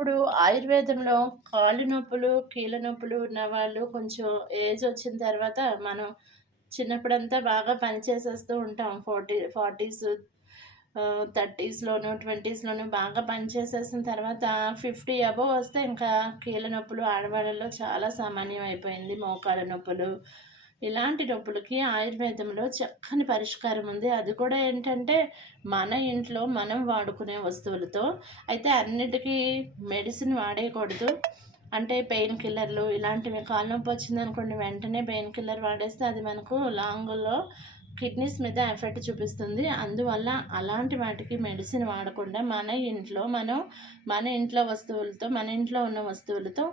ఇప్పుడు ఆయుర్వేదంలో కాళ్ళు నొప్పులు, కీళ్ళ నొప్పులు ఉన్నవాళ్ళు కొంచెం ఏజ్ వచ్చిన తర్వాత మనం చిన్నప్పుడంతా బాగా పనిచేసేస్తూ ఉంటాం. 40 ఫార్టీస్ థర్టీస్లోను ట్వంటీస్లోను బాగా పనిచేసేసిన తర్వాత 50 అబోవ్ వస్తే ఇంకా కీళ్ళ నొప్పులు ఆడవాళ్ళలో చాలా సామాన్యం అయిపోయింది. మోకాళ్ళ నొప్పులు, ఇలాంటి నొప్పులకి ఆయుర్వేదంలో చక్కని పరిష్కారం ఉంది. అది కూడా ఏంటంటే మన ఇంట్లో మనం వాడుకునే వస్తువులతో. అయితే అన్నిటికీ మెడిసిన్ వాడేయకూడదు. అంటే పెయిన్ కిల్లర్‌లు ఇలాంటివి కాళ్ళు నొప్పి వచ్చిందనుకోండి వెంటనే పెయిన్ కిల్లర్ వాడేస్తే అది మనకు లాంగ్‌లో కిడ్నీస్ మీద ఎఫెక్ట్ చూపిస్తుంది. అందువల్ల అలాంటి వాటికి మెడిసిన్ వాడకుండా మన ఇంట్లో మనం మన ఇంట్లో వస్తువులతో మన ఇంట్లో ఉన్న వస్తువులతో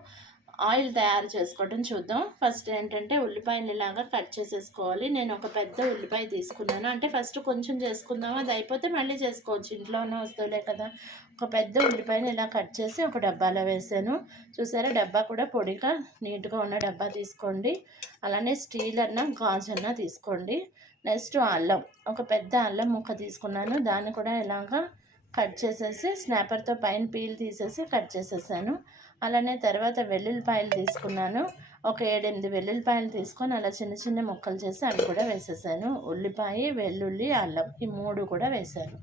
ఆయిల్ తయారు చేసుకోవడం చూద్దాం. ఫస్ట్ ఏంటంటే ఉల్లిపాయలు ఇలాగా కట్ చేసేసుకోవాలి. నేను ఒక పెద్ద ఉల్లిపాయ తీసుకున్నాను. అంటే ఫస్ట్ కొంచెం చేసుకుందాం. అది అయిపోతే మళ్ళీ చేసుకోవచ్చు. ఇంట్లోనే వస్తువులే కదా! ఒక పెద్ద ఉల్లిపాయని ఇలా కట్ చేసి ఒక డబ్బాలో వేసాను. చూసారా డబ్బా కూడా పొడిగా నీట్‌గా ఉన్న డబ్బా తీసుకోండి. అలానే స్టీల్ అన్నా, గాజు అన్నా తీసుకోండి. నెక్స్ట్ అల్లం. ఒక పెద్ద అల్లం ముక్క తీసుకున్నాను. దాన్ని కూడా ఇలాగా కట్ చేసేసి స్నాపర్‌తో పైన పీల్ తీసేసి కట్ చేసేసాను. అలానే తర్వాత వెల్లుల్లిపాయలు తీసుకున్నాను. ఒక 7, 8 వెల్లుల్లిపాయలు తీసుకొని అలా చిన్న చిన్న ముక్కలు చేసి అవి కూడా వేసేసాను. ఉల్లిపాయ, వెల్లుల్లి, అల్లం ఈ మూడు కూడా వేశాను.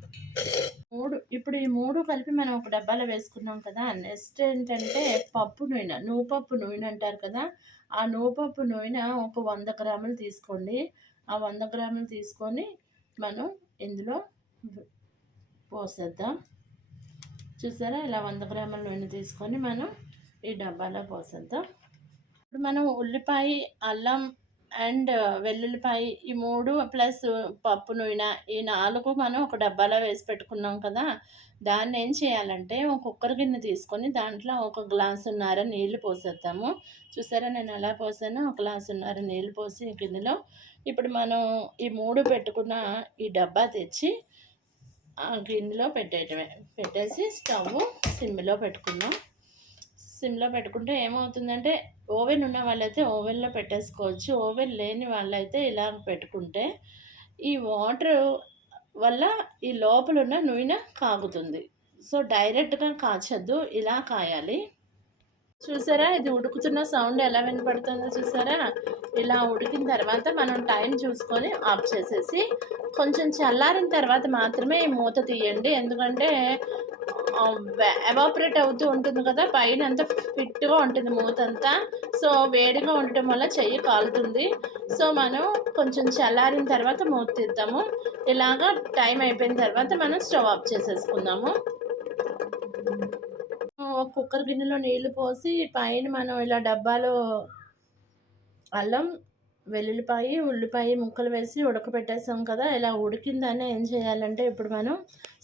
మూడు ఇప్పుడు ఈ మూడు కలిపి మనం ఒక డబ్బాలో వేసుకున్నాం కదా! నెక్స్ట్ ఏంటంటే పప్పు నూనె. నూపప్పు నూనె అంటారు కదా! ఆ నూపప్పు నూనె ఒక వంద గ్రాములు తీసుకోండి. ఆ వంద గ్రాములు తీసుకొని మనం ఇందులో పోసేద్దాం. చూసారా ఇలా వంద గ్రాముల నూనె తీసుకొని మనం ఈ డబ్బాలో పోసేద్దాం. ఇప్పుడు మనం ఉల్లిపాయ, అల్లం అండ్ వెల్లుల్లిపాయ ఈ మూడు ప్లస్ పప్పు నూనె ఈ నాలుగు మనం ఒక డబ్బాలో వేసి పెట్టుకున్నాం కదా! దాన్ని ఏం చేయాలంటే ఒక కుక్కర్ గిన్నె తీసుకొని దాంట్లో ఒక గ్లాసున్నర నీళ్ళు పోసేద్దాము. చూసారా నేను ఎలా పోసాను ఒక గ్లాసున్నర నీళ్ళు పోసి ఈ గిన్నెలో ఇప్పుడు మనం ఈ మూడు పెట్టుకున్న ఈ డబ్బా తెచ్చి గిన్నెలో పెట్టేయటమే. పెట్టేసి స్టవ్ సిమ్‌లో పెట్టుకున్నాం సిమ్‌లో పెట్టుకుంటే ఏమవుతుందంటే ఓవెన్ ఉన్న వాళ్ళైతే ఓవెన్‌లో పెట్టేసుకోవచ్చు. ఓవెన్ లేని వాళ్ళైతే ఇలా పెట్టుకుంటే ఈ వాటర్ వల్ల ఈ లోపల ఉన్న నూనె కాగుతుంది. సో, డైరెక్ట్‌గా కాచద్దు ఇలా కాయాలి. చూసారా ఇది ఉడుకుతున్న సౌండ్ ఎలా వినపడుతుందో చూసారా? ఇలా ఉడికిన తర్వాత మనం టైం చూసుకొని ఆఫ్ చేసేసి కొంచెం చల్లారిన తర్వాత మాత్రమే మూత తీయండి. ఎందుకంటే ఎవాపరేట్ అవుతూ ఉంటుంది కదా! పైన అంత ఫిట్‌గా ఉంటుంది మూతంతా. సో, వేడిగా ఉండటం వల్ల చెయ్యి కాలుతుంది. సో, మనం కొంచెం చల్లారిన తర్వాత మూత తీద్దాము. ఇలాగా టైం అయిపోయిన తర్వాత మనం స్టవ్ ఆఫ్ చేసేసుకుందాము. ఒక కుక్కర్ గిన్నెలో నీళ్ళు పోసి పైన మనం ఇలా డబ్బాలో అల్లం, వెల్లుల్లిపాయ, ఉల్లిపాయ ముక్కలు వేసి ఉడకబెట్టేసాం కదా! ఇలా ఉడికిందని ఏం చేయాలంటే ఇప్పుడు మనం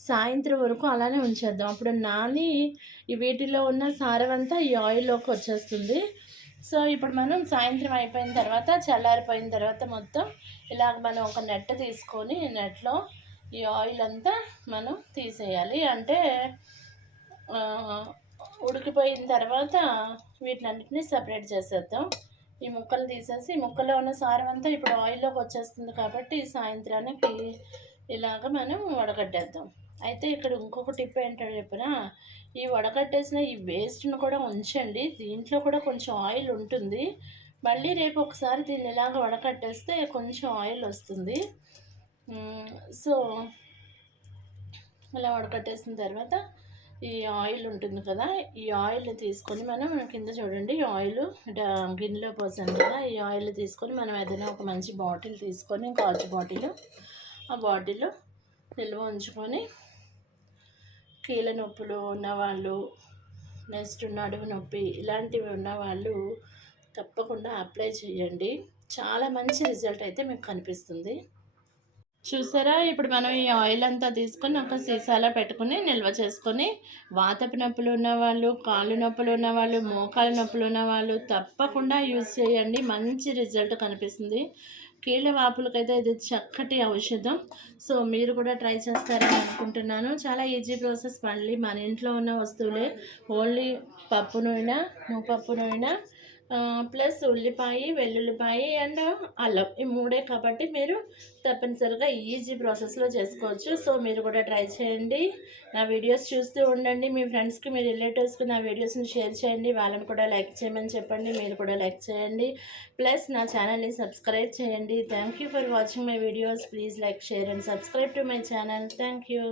సాయంత్రం వరకు అలానే ఉంచేద్దాం. అప్పుడు నాని వీటిలో ఉన్న సారవంతా ఈ ఆయిల్‌లోకి వచ్చేస్తుంది. సో, ఇప్పుడు మనం సాయంత్రం అయిపోయిన తర్వాత చల్లారిపోయిన తర్వాత మొత్తం ఇలా మనం ఒక నెట్ తీసుకొని నెట్‌లో ఈ ఆయిల్ అంతా మనం తీసేయాలి. అంటే ఉడికిపోయిన తర్వాత వీటినన్నిటిని సపరేట్ చేసేద్దాం. ఈ ముక్కలు తీసేసి ముక్కలో ఉన్న సారం అంతా ఇప్పుడు ఆయిల్‌లోకి వచ్చేస్తుంది కాబట్టి సాయంత్రానికి ఇలాగ మనం వడగట్టేద్దాం. అయితే ఇక్కడ ఇంకొక టిప్ ఏంటో చెప్పిన ఈ వడగట్టేసిన ఈ వేస్ట్ను కూడా ఉంచండి. దీంట్లో కూడా కొంచెం ఆయిల్ ఉంటుంది. మళ్ళీ రేపు ఒకసారి దీన్ని ఇలాగ వడకట్టేస్తే కొంచెం ఆయిల్ వస్తుంది. సో, ఇలా వడకట్టేసిన తర్వాత ఈ ఆయిల్ ఉంటుంది కదా! ఈ ఆయిల్‌ని తీసుకొని మనం కింద చూడండి ఈ ఆయిలు గిన్నెలో పోసాను కదా! ఈ ఆయిల్ తీసుకొని మనం ఏదైనా ఒక మంచి బాటిల్ తీసుకొని గాజు బాటిల్ ఆ బాటిల్ నిల్వ ఉంచుకొని కీళ్ళ నొప్పులు ఉన్నవాళ్ళు, నెక్స్ట్ నడుము నొప్పి ఇలాంటివి ఉన్నవాళ్ళు తప్పకుండా అప్లై చేయండి. చాలా మంచి రిజల్ట్ అయితే మీకు కనిపిస్తుంది. చూసారా? ఇప్పుడు మనం ఈ ఆయిల్ అంతా తీసుకొని ఒక సీసాలో పెట్టుకుని నిల్వ చేసుకొని వాతపు నొప్పులు ఉన్నవాళ్ళు, కాళ్ళు నొప్పులు ఉన్నవాళ్ళు, మోకాలు నొప్పులు ఉన్నవాళ్ళు తప్పకుండా యూజ్ చేయండి. మంచి రిజల్ట్ కనిపిస్తుంది. కీళ్ళ వాపులకైతే ఇది చక్కటి ఔషధం. సో, మీరు కూడా ట్రై చేస్తారని అనుకుంటున్నాను. చాలా ఈజీ ప్రాసెస్ మళ్ళీ మన ఇంట్లో ఉన్న వస్తువులే ఓన్లీ పప్పు నూనె, నువ్వుపప్పు నూనె ప్లస్ ఉల్లిపాయ వెల్లుల్లిపాయ అండ్ అల్లం. ఈ మూడే కాబట్టి మీరు తప్పనిసరిగా ఈజీ ప్రాసెస్లో చేసుకోవచ్చు. సో మీరు కూడా ట్రై చేయండి. నా వీడియోస్ చూస్తూ ఉండండి. మీ ఫ్రెండ్స్కి మీ రిలేటివ్స్కి నా వీడియోస్ని షేర్ చేయండి. వాళ్ళని కూడా లైక్ చేయమని చెప్పండి. మీరు కూడా లైక్ చేయండి. ప్లస్ నా ఛానల్ని సబ్స్క్రైబ్ చేయండి. Thank you for watching my videos. Please like share and subscribe to my channel. Thank you